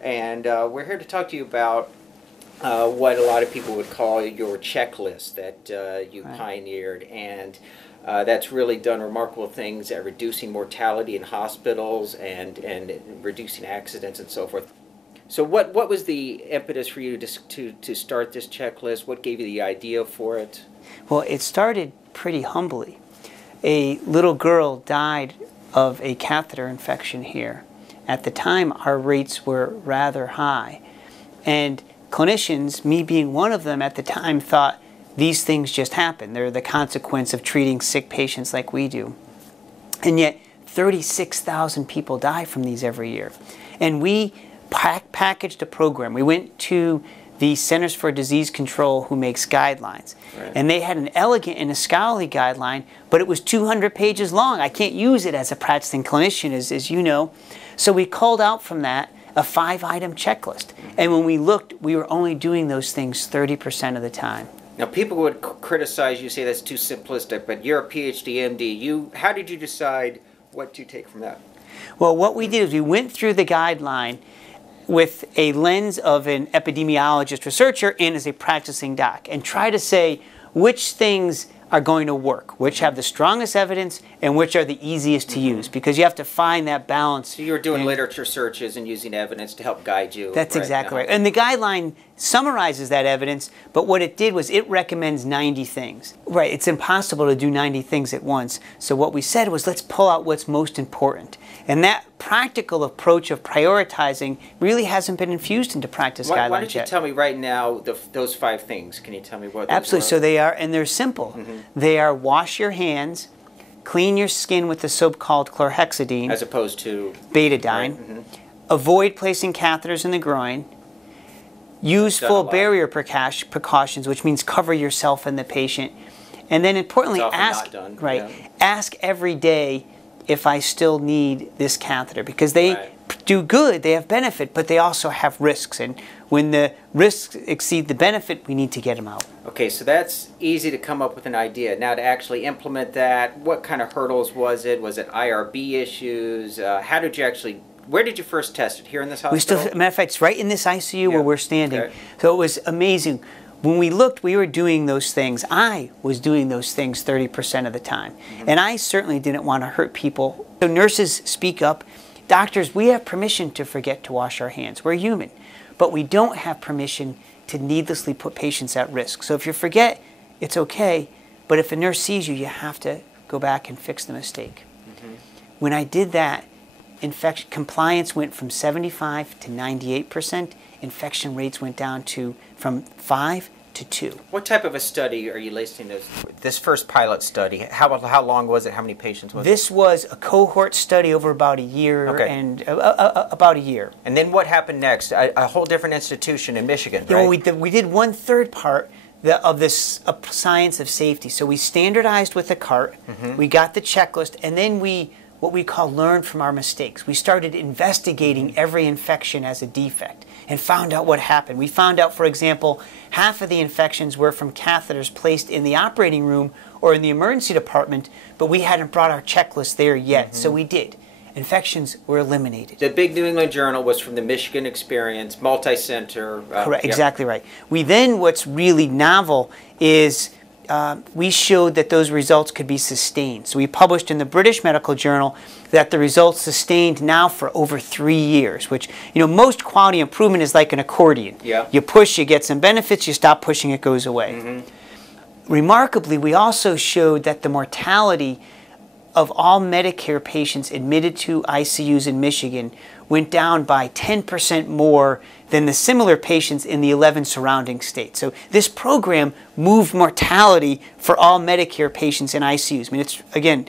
and we're here to talk to you about what a lot of people would call your checklist that you pioneered, and that's really done remarkable things at reducing mortality in hospitals and reducing accidents and so forth. So what was the impetus for you to start this checklist? What gave you the idea for it? Well, it started pretty humbly. A little girl died of a catheter infection here. At the time, our rates were rather high. And clinicians, me being one of them at the time, thought these things just happen. They're the consequence of treating sick patients like we do. And yet, 36,000 people die from these every year. And we packaged a program. We went to the Centers for Disease Control, who makes guidelines. Right. And they had an elegant and a scholarly guideline, but it was 200 pages long. I can't use it as a practicing clinician, as you know. So we culled out from that a 5-item checklist. And when we looked, we were only doing those things 30% of the time. Now, people would criticize you, say that's too simplistic, but you're a PhD MD. How did you decide what to take from that? Well, what we did is we went through the guideline with a lens of an epidemiologist researcher and as a practicing doc, and try to say which things are going to work, which have the strongest evidence and which are the easiest to use, because you have to find that balance. So you were doing literature searches and using evidence to help guide you. That's exactly right. And the guideline summarizes that evidence, but what it did was it recommends 90 things. Right, it's impossible to do 90 things at once. So what we said was, let's pull out what's most important. And that practical approach of prioritizing really hasn't been infused into practice guidelines yet. Why don't you tell me right now those 5 things? Can you tell me what those Absolutely. are? So they are, and they're simple. They are: wash your hands, clean your skin with the soap called chlorhexidine, as opposed to betadine, avoid placing catheters in the groin, use full barrier precautions, which means cover yourself and the patient, and then importantly, ask every day if I still need this catheter, because they do good, they have benefit, but they also have risks, and when the risks exceed the benefit, we need to get them out. Okay, so that's easy to come up with an idea. Now, to actually implement that, what kind of hurdles was it? Was it IRB issues? How did you actually, where did you first test it? Here in this hospital? Matter of fact, it's right in this ICU where we're standing. Okay. So it was amazing. When we looked, we were doing those things. I was doing those things 30% of the time. And I certainly didn't want to hurt people. So nurses speak up. Doctors, we have permission to forget to wash our hands. We're human. But we don't have permission to needlessly put patients at risk. So if you forget, it's okay. But if a nurse sees you, you have to go back and fix the mistake. When I did that, compliance went from 75 to 98%. Infection rates went down from 5 to 2. What type of a study are you listing this first pilot study? How long was it? How many patients was it? This was a cohort study over about a year, and about a year. And then what happened next? A whole different institution in Michigan, right? Well, we did 1/3 part of this science of safety. So we standardized with a cart, we got the checklist, and then what we call learn from our mistakes. We started investigating every infection as a defect and found out what happened. We found out, for example, half of the infections were from catheters placed in the operating room or in the emergency department, but we hadn't brought our checklist there yet, so we did. Infections were eliminated. The big New England Journal was from the Michigan experience, multi-center. Correct, exactly right. What's really novel is we showed that those results could be sustained. So we published in the British Medical Journal that the results sustained now for over 3 years, which, most quality improvement is like an accordion. You push, you get some benefits, you stop pushing, it goes away. Remarkably, we also showed that the mortality of all Medicare patients admitted to ICUs in Michigan went down by 10% more than the similar patients in the 11 surrounding states. So this program moved mortality for all Medicare patients in ICUs. I mean, it's, again,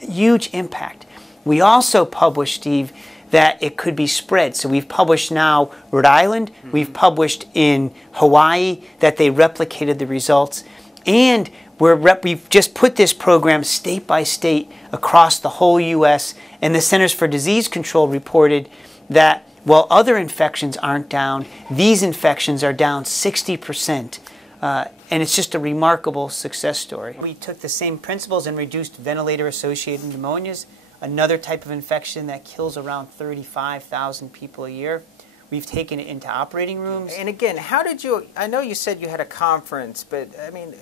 huge impact. We also published, Steve, that it could be spread. So we've published now Rhode Island, we've published in Hawaii that they replicated the results, and we've just put this program state by state across the whole U.S., and the Centers for Disease Control reported that while other infections aren't down, these infections are down 60%. And it's just a remarkable success story. We took the same principles and reduced ventilator-associated pneumonias, another type of infection that kills around 35,000 people a year. We've taken it into operating rooms. And again, how did you, I know you said you had a conference, but I mean,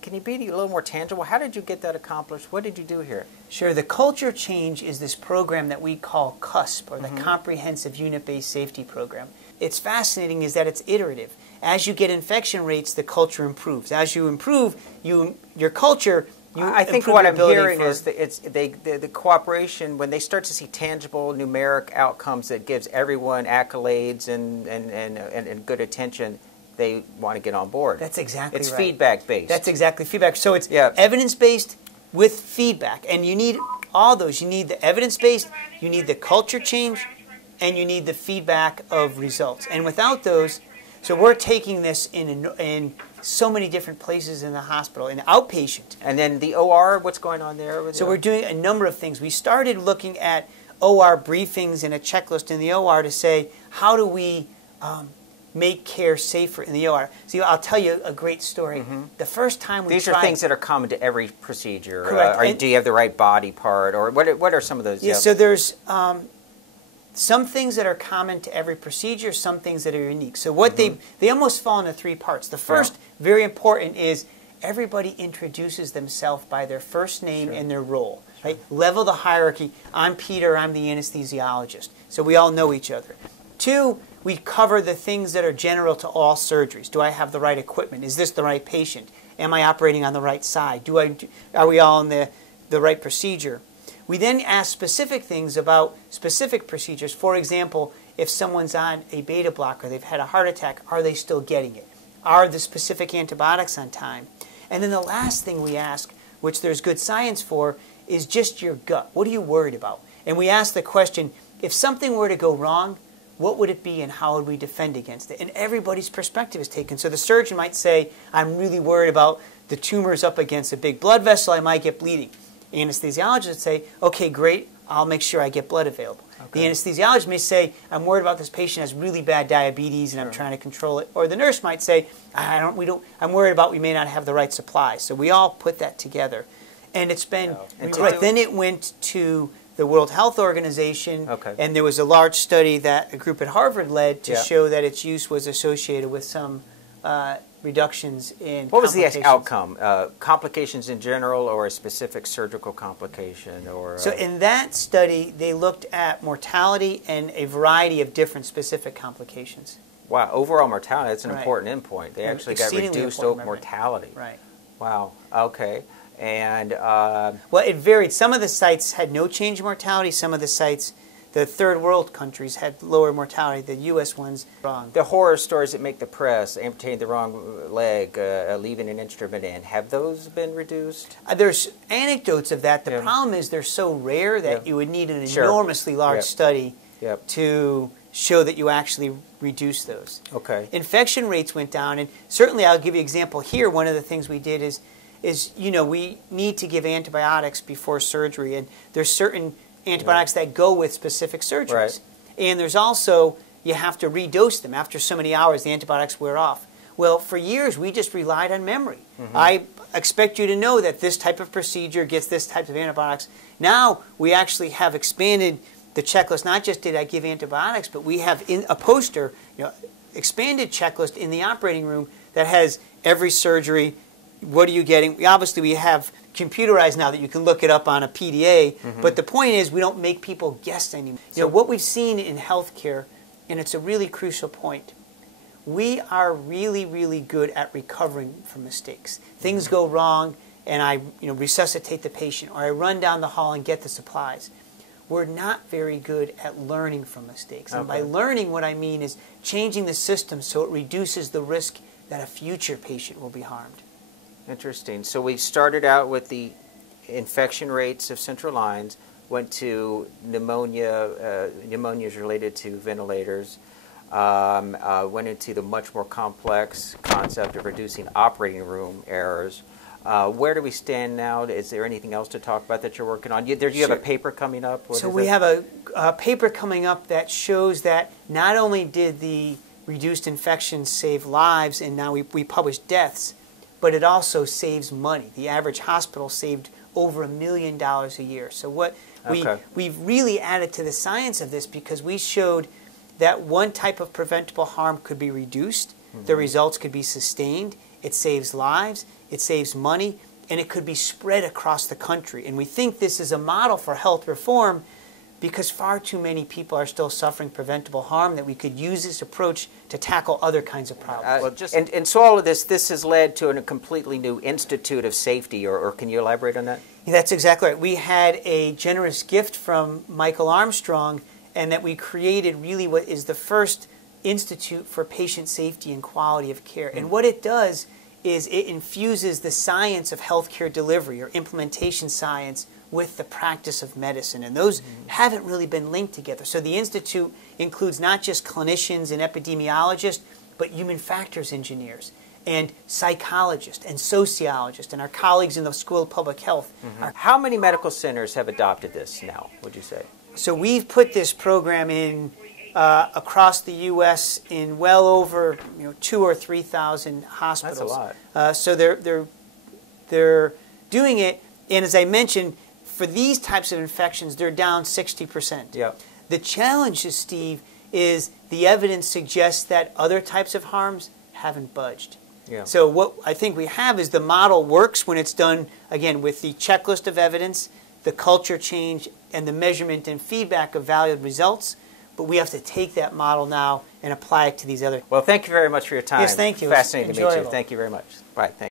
can you be a little more tangible? How did you get that accomplished? What did you do here? Sure. The Culture Change is this program that we call CUSP, or the Comprehensive Unit-Based Safety Program. It's fascinating is that it's iterative. As you get infection rates, the culture improves. As you improve your culture, I think what I'm hearing is that it's the cooperation, when they start to see tangible numeric outcomes that gives everyone accolades and good attention, they want to get on board. That's exactly right. It's feedback-based. That's exactly feedback. So it's evidence-based with feedback. And you need all those. You need the evidence-based, you need the culture change, and you need the feedback of results. And without those, so we're taking this in so many different places in the hospital, in outpatient. And then the OR, what's going on there? So we're doing a number of things. We started looking at OR briefings and a checklist in the OR to say, how do we make care safer in the OR? See, I'll tell you a great story. The first time we These tried... are things that are common to every procedure. Correct. Do you have the right body part? Or what are some of those? Yeah, so there's some things that are common to every procedure, some things that are unique. So what they almost fall into three parts. The first, very important, is everybody introduces themselves by their first name and their role. Right? Level the hierarchy. I'm Peter, I'm the anesthesiologist. So we all know each other. Two, we cover the things that are general to all surgeries. Do I have the right equipment? Is this the right patient? Am I operating on the right side? Are we all in the right procedure? We then ask specific things about specific procedures. For example, if someone's on a beta blocker, they've had a heart attack, are they still getting it? Are the specific antibiotics on time? And then the last thing we ask, which there's good science for, is just your gut. What are you worried about? And we ask the question, if something were to go wrong, what would it be and how would we defend against it? And everybody's perspective is taken. So the surgeon might say, I'm really worried about the tumors up against a big blood vessel, I might get bleeding. The anesthesiologist would say, okay, great, I'll make sure I get blood available. Okay. The anesthesiologist may say, I'm worried about this patient has really bad diabetes and I'm trying to control it. Or the nurse might say, I'm worried about we may not have the right supplies. So we all put that together. And it's been, then it went to the World Health Organization, and there was a large study that a group at Harvard led to show that its use was associated with some reductions in What was the outcome? Complications in general, or a specific surgical complication? So in that study, they looked at mortality and a variety of different specific complications. Wow, overall mortality, that's an important endpoint. They actually got reduced mortality. Right. Wow, okay. And well, it varied. Some of the sites had no change in mortality. Some of the sites, the third world countries, had lower mortality. The U.S. ones, wrong. The horror stories that make the press, amputating the wrong leg, leaving an instrument in, have those been reduced? There's anecdotes of that. The problem is they're so rare that you would need an enormously large study to show that you actually reduce those. Okay. Infection rates went down, and certainly I'll give you an example here. One of the things we did is we need to give antibiotics before surgery, and there's certain antibiotics that go with specific surgeries. Right. And there's also, you have to redose them. After so many hours, the antibiotics wear off. Well, for years, we just relied on memory. I expect you to know that this type of procedure gets this type of antibiotics. Now, we actually have expanded the checklist. Not just did I give antibiotics, but we have in a poster, expanded checklist in the operating room that has every surgery. What are you getting? Obviously, we have computerized now that you can look it up on a PDA, but the point is we don't make people guess anymore. So what we've seen in healthcare, and it's a really crucial point, we are really, really good at recovering from mistakes. Things go wrong, and I resuscitate the patient, or I run down the hall and get the supplies. We're not very good at learning from mistakes. And by learning, what I mean is changing the system so it reduces the risk that a future patient will be harmed. Interesting. So we started out with the infection rates of central lines, went to pneumonia, pneumonias related to ventilators, went into the much more complex concept of reducing operating room errors. Where do we stand now? Is there anything else to talk about that you're working on? Do you have a paper coming up? So we have a paper coming up that shows that not only did the reduced infections save lives, and now we publish deaths, but it also saves money. The average hospital saved over $1 million a year. So we've really added to the science of this, because we showed that one type of preventable harm could be reduced, the results could be sustained, it saves lives, it saves money, and it could be spread across the country. And we think this is a model for health reform because far too many people are still suffering preventable harm, that we could use this approach to tackle other kinds of problems. And so all of this has led to a completely new Institute of Safety, or can you elaborate on that? Yeah, that's exactly right. We had a generous gift from Michael Armstrong, and that we created really what is the first Institute for Patient Safety and Quality of Care. And what it does is it infuses the science of healthcare delivery, or implementation science, with the practice of medicine. And those haven't really been linked together. So the Institute includes not just clinicians and epidemiologists, but human factors engineers and psychologists and sociologists and our colleagues in the School of Public Health. How many medical centers have adopted this now, would you say? So we've put this program in across the U.S. in well over 2,000 or 3,000 hospitals. That's a lot. So they're doing it, and as I mentioned, for these types of infections, they're down 60%. Yep. The challenge, Steve, is the evidence suggests that other types of harms haven't budged. Yeah. So what I think we have is the model works when it's done, again, with the checklist of evidence, the culture change, and the measurement and feedback of valued results. But we have to take that model now and apply it to these other. Well, thank you very much for your time. Yes, thank you. Fascinating to meet you. Enjoyable. Thank you very much. Right. Thank you.